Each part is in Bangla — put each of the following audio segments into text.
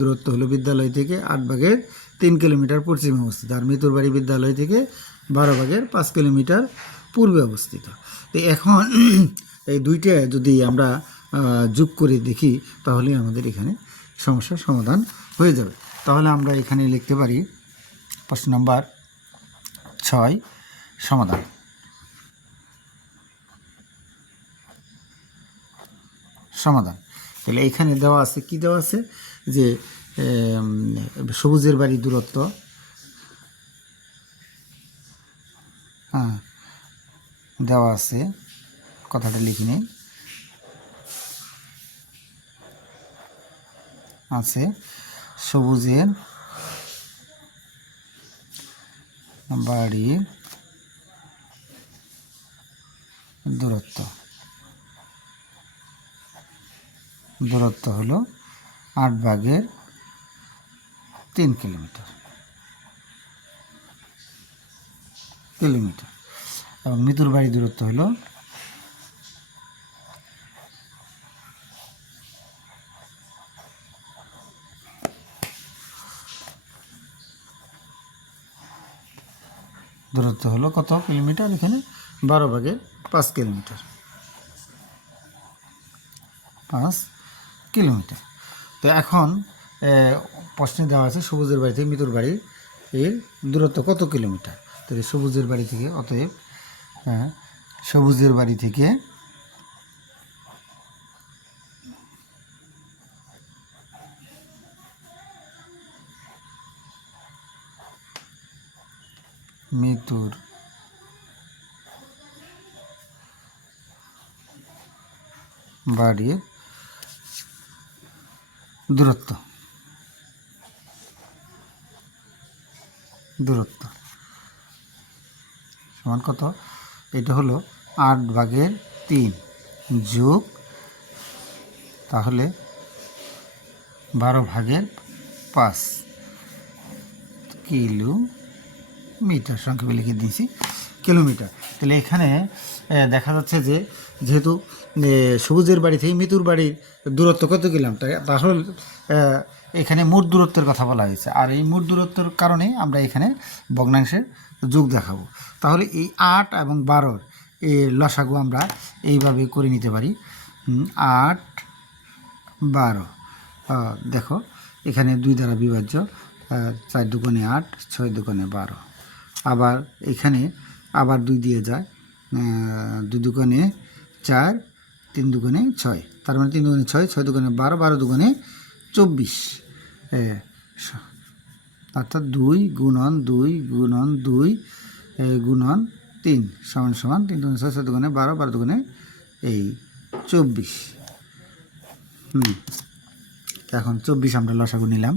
দূরত্ব হলো বিদ্যালয় থেকে 8/3 কিলোমিটার পশ্চিমে অবস্থিত, আর মিতুর বাড়ি বিদ্যালয় থেকে 12/5 কিলোমিটার পূর্বে অবস্থিত। তো এখন এই দুইটা যদি আমরা যোগ করে দেখি তাহলে আমাদের এখানে সমস্যার সমাধান হয়ে যাবে। তাহলে আমরা এখানে লিখতে পারি প্রশ্ন নম্বর 6 সমাধান। তাহলে এখানে দেওয়া আছে, কি দেওয়া আছে, যে সবুজের বাড়ি দূরত্ব, হ্যাঁ দেওয়া আছে, কথাটা লিখে নেই, আছে সবুজের বাড়ির দূরত্ব হলো 8/3 কিলোমিটার এবং মিতুর বাড়ির দূরত্ব হলো কত কিলোমিটার, এখানে 12/5 কিলোমিটার, 5 কিলোমিটার। তো এখন প্রশ্নে দেওয়া আছে সবুজের বাড়ি থেকে মিতুর বাড়ির এর দূরত্ব কত কিলোমিটার। তাহলে সবুজের বাড়ি থেকে, অতএব সবুজের বাড়ি থেকে মিতুর বাড়ির দূরত্ব সমান কত, এটা হলো 8/3 যোগ, তাহলে 12/5 কিলোমিটার, সংক্ষেপে লিখে দিয়েছি কিলোমিটার। তাহলে এখানে দেখা যাচ্ছে যে যেহেতু সবুজের বাড়ি থেকে মিতুর বাড়ির দূরত্ব কত কিলোমিটার, তাহলে এখানে মোট দূরত্বের কথা বলা হয়েছে, আর এই মোট দূরত্বের কারণে আমরা এখানে ভগ্নাংশের যোগ দেখাবো। তাহলে এই 8 এবং 12 এর লসাগু আমরা এইভাবে করে নিতে পারি, 8, 12, দেখো এখানে 2 দ্বারা বিভাজ্য, 4 দুগুণে 8, 6 দুগুণে 12, আবার এখানে আবার 2 দিয়ে যায়, 2 দুগুণে 4, 3 দুগুণে 6, তার মানে 3 দুগুণে 6, 6 দুগুণে 12, 12 দুগুণে 24, অর্থাৎ 2 গুণন 2 গুণন 2 গুণন 3 সমান সমান 3 দুগুণে 6, 6 দুগুণে 12, 12 দুগুণে 24। এখন 24 আমরা লসাগু নিলাম,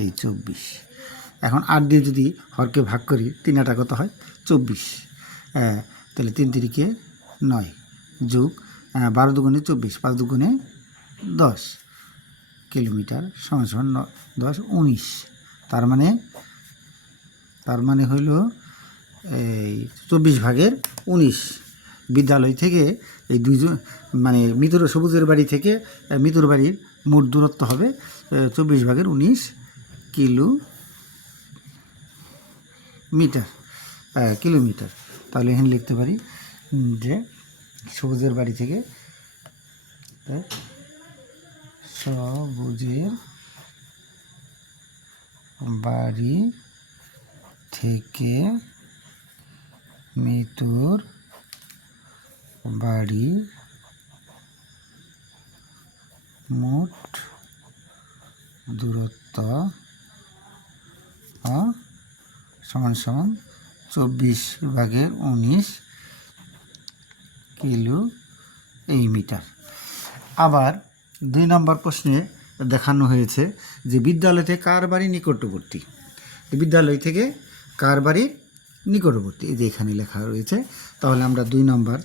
এই 24। এখন 8 দিয়ে যদি হরকে ভাগ করি, 3 8 কত হয় 24, তাহলে 3 3 9 যোগ 12 দুগুণে 24, 5 দুগুণে 10 কিলোমিটার সমান সমান 10 19, তার মানে হইল এই 24/19 বিদ্যালয় থেকে এই দুইজন, মানে মিতুর সবুজের বাড়ি থেকে মিতুর বাড়ির মোট দূরত্ব হবে 24/19 কিলোমিটার। তাহলে এখানে লিখতে পারি যে সবুজের বাড়ি থেকে মিতুর বাড়ির মোট দূরত্ব সমান সমান 24/19 কিলোমিটার। আবার 2 নম্বর প্রশ্নে দেখানো হয়েছে যে বিদ্যালয় থেকে কার বাড়ি নিকটবর্তী, বিদ্যালয় থেকে কার বাড়ি নিকটবর্তী, এই যে এখানে লেখা রয়েছে। তাহলে আমরা 2 নম্বর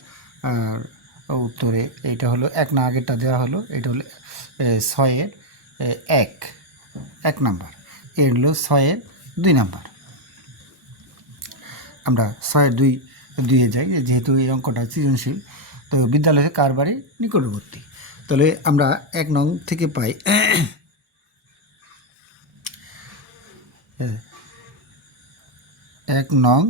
উত্তরে, এটা হলো 1 না, আগেরটা দেওয়া হলো, এটা হলো 6-এর 1 নম্বর, এর হলো 6-এর 2 নম্বর। আমরা 6-এর 2 যাই, যেহেতু এই অঙ্কটা সৃজনশীল। তো বিদ্যালয়ে কার বাড়ি নিকটবর্তী, তাহলে আমরা 1 নং থেকে পাই 1 নং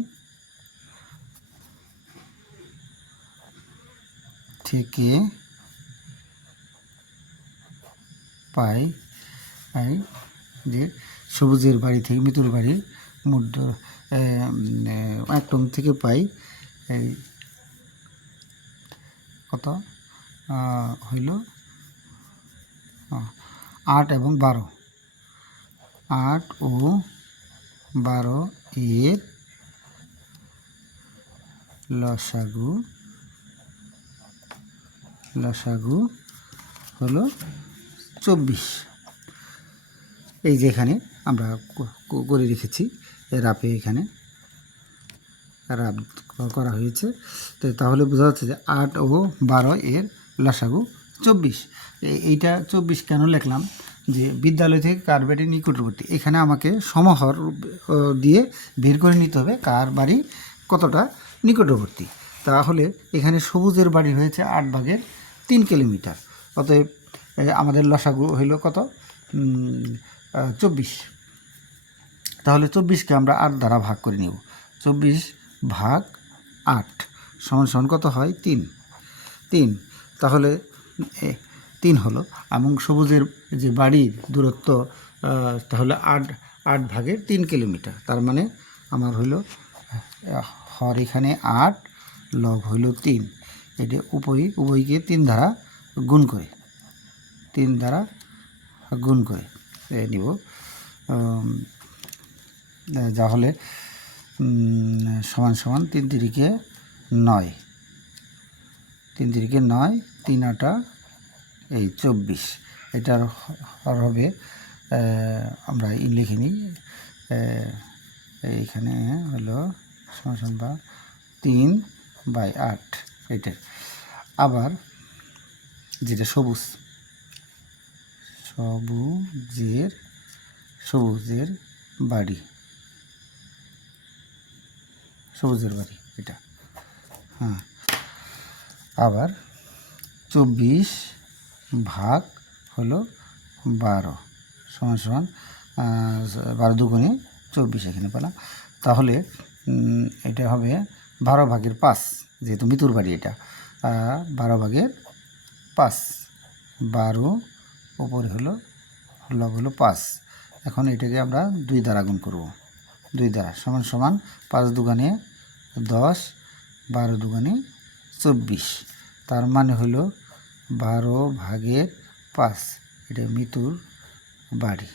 থেকে পাই যে সবুজের বাড়ি থেকে মিতুর বাড়ির মধ্য 1 নং থেকে পাই এই কত হইল 8 এবং 12, 8 ও 12 এর লসাগু হলো 24। এই যে এখানে আমরা করে রেখেছি রাপে, এখানে রাপ করা হয়েছে। তো তাহলে বোঝা যাচ্ছে যে 8 ও 12 এর লসাগু 24। এইটা 24 কেন লিখলাম, যে বিদ্যালয় থেকে কার বাড়ি নিকটবর্তী, এখানে আমাকে সমাহর দিয়ে বের করে নিতে হবে কার বাড়ি কতটা নিকটবর্তী। তাহলে এখানে সবুজের বাড়ি হয়েছে 8 ভাগের 3 কিলোমিটার, অতএব আমাদের লসাগু হইল কত 24। তাহলে 24কে আমরা 8 দ্বারা ভাগ করে নেব। 24 ভাগ 8 সমান কত হয় 3। তাহলে 3 হলো, এবং সবুজের যে বাড়ির দূরত্ব তাহলে 8 ভাগের 3 কিলোমিটার। তার মানে আমার হইল হর এখানে 8, লব হইল 3। এটা উভয়কে 3 দ্বারা গুণ করে নিব, তাহলে সমান 3 তিরিকে 9, 3 8 এই 24। এটার হর হবে, আমরা লিখে নিই, এইখানে হলো সমান বা 3/8 এটার। আবার যেটা সবুজের বাড়ি এটা, হ্যাঁ। আবার 24 ভাগ হলো 12 সমান 12 দুগুণে 24 এখানে পেলাম। তাহলে এটা হবে 12 ভাগের 5, যেহেতু মিতুর বাড়ি এটা, 12 ভাগের 5, 12 উপরে হলো লব হলো 5। এখন এটাকে আমরা 2 দ্বারা গুণ করব, 2 দ্বারা সমান 5 দুগুণে 10, 12 দুগুণে 24। তার মানে হলো 12 ভাগের 5, এটা মিতুর বাড়ি।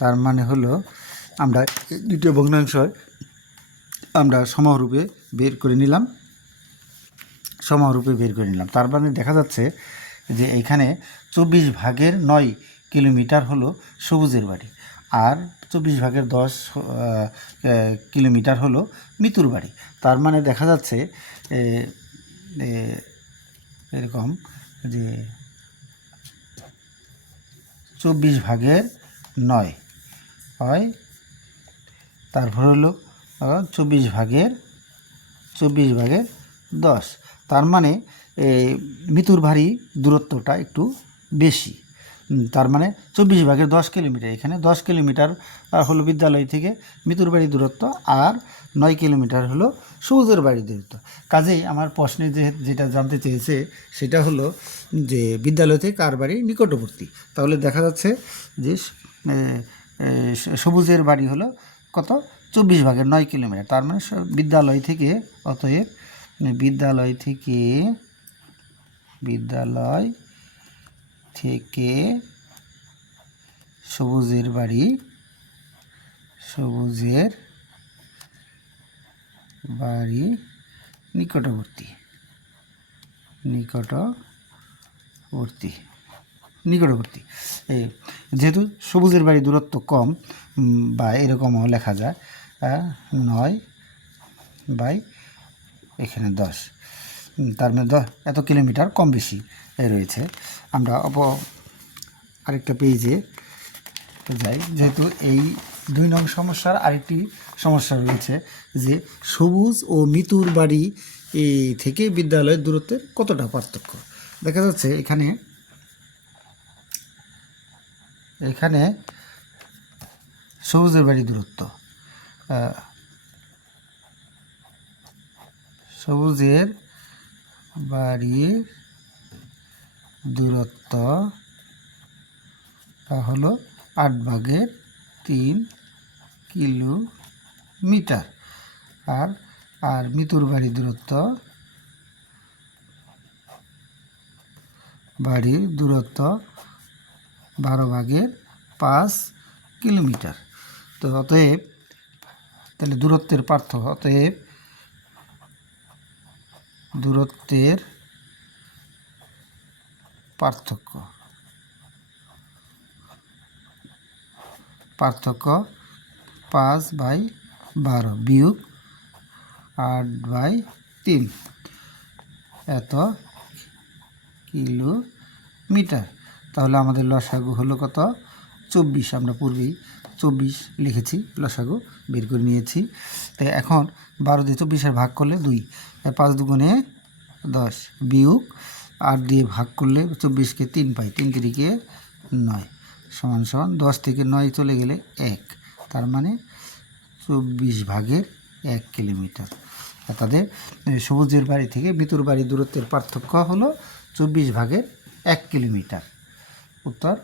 তার মানে হলো আমরা দ্বিতীয় ভগ্নাংশ আমরা সমরূপে বের করে নিলাম। তার মানে দেখা যাচ্ছে যে এখানে 24 ভাগের 9 কিলোমিটার হলো সবুজের বাড়ি, আর 24 ভাগের 10 কিলোমিটার হলো মিতুর বাড়ি। তার মানে দেখা যাচ্ছে এরকম যে 24 ভাগের 9 হয়, তারপর হলো 24 ভাগের 10। তার মানে মিতুর বাড়ি দূরত্বটা একটু বেশি। তার মানে 24 ভাগের 10 কিলোমিটার, এখানে 10 কিলোমিটার হলো বিদ্যালয় থেকে মিতুর বাড়ি দূরত্ব, আর 9 কিলোমিটার হলো সবুজের বাড়ির দূরত্ব। কাজেই আমার প্রশ্নে যেটা জানতে চেয়েছে সেটা হলো যে বিদ্যালয় থেকে কার বাড়ি নিকটবর্তী। তাহলে দেখা যাচ্ছে যে সবুজের বাড়ি হলো কত 24 ভাগের 9 কিলোমিটার। তার মানে বিদ্যালয় থেকে সবুজের বাড়ি নিকটবর্তী। যেহেতু সবুজের বাড়ি দূরত্ব কম, বা এরকমও লেখা যায় 9 বাই এখানে 10, তার মানে এত কিলোমিটার কম বেশি রয়েছে। আমরা আরেকটা পেজে যাই, যেহেতু এই 2 নং সমস্যার আরেকটি সমস্যা রয়েছে যে সবুজ ও মিতুর বাড়ি থেকে বিদ্যালয়ের দূরত্বের কতটা পার্থক্য। দেখা যাচ্ছে এখানে এখানে সবুজের বাড়ির দূরত্ব, সবুজের বাড়ির দূরত্ব তা হলো 8/3 কিলোমিটার। আর মিতুর বাড়ির দূরত্ব, বাড়ির দূরত্ব 12/5 কিলোমিটার। তো অতএব তাহলে দূরত্বের পার্থক্য, অতএব দূরত্বের পার্থক্য 5/12 বিয়োগ 8/3 এত কিলোমিটার। তাহলে আমাদের লসাগু হলো কত? 24। আমরা পূর্বেই 24 লিখেছি, লসাগু বের করে নিয়েছি। তো এখন 12 দিয়ে 24 ভাগ করলে 2, 5 দুগুণে 10 বিয়োগ 8 দিয়ে ভাগ করলে 24কে 3 পাই, 3 3কে 9 সমান সমান 10 থেকে 9 চলে গেলে 1, তার মানে 24/1 কিলোমিটার। তাদের সবুজের বাড়ি থেকে মিতুর বাড়ির দূরত্বের পার্থক্য হলো 24/1 কিলোমিটার। উত্তর